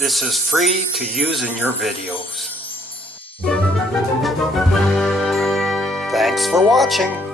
This is free to use in your videos. Thanks for watching.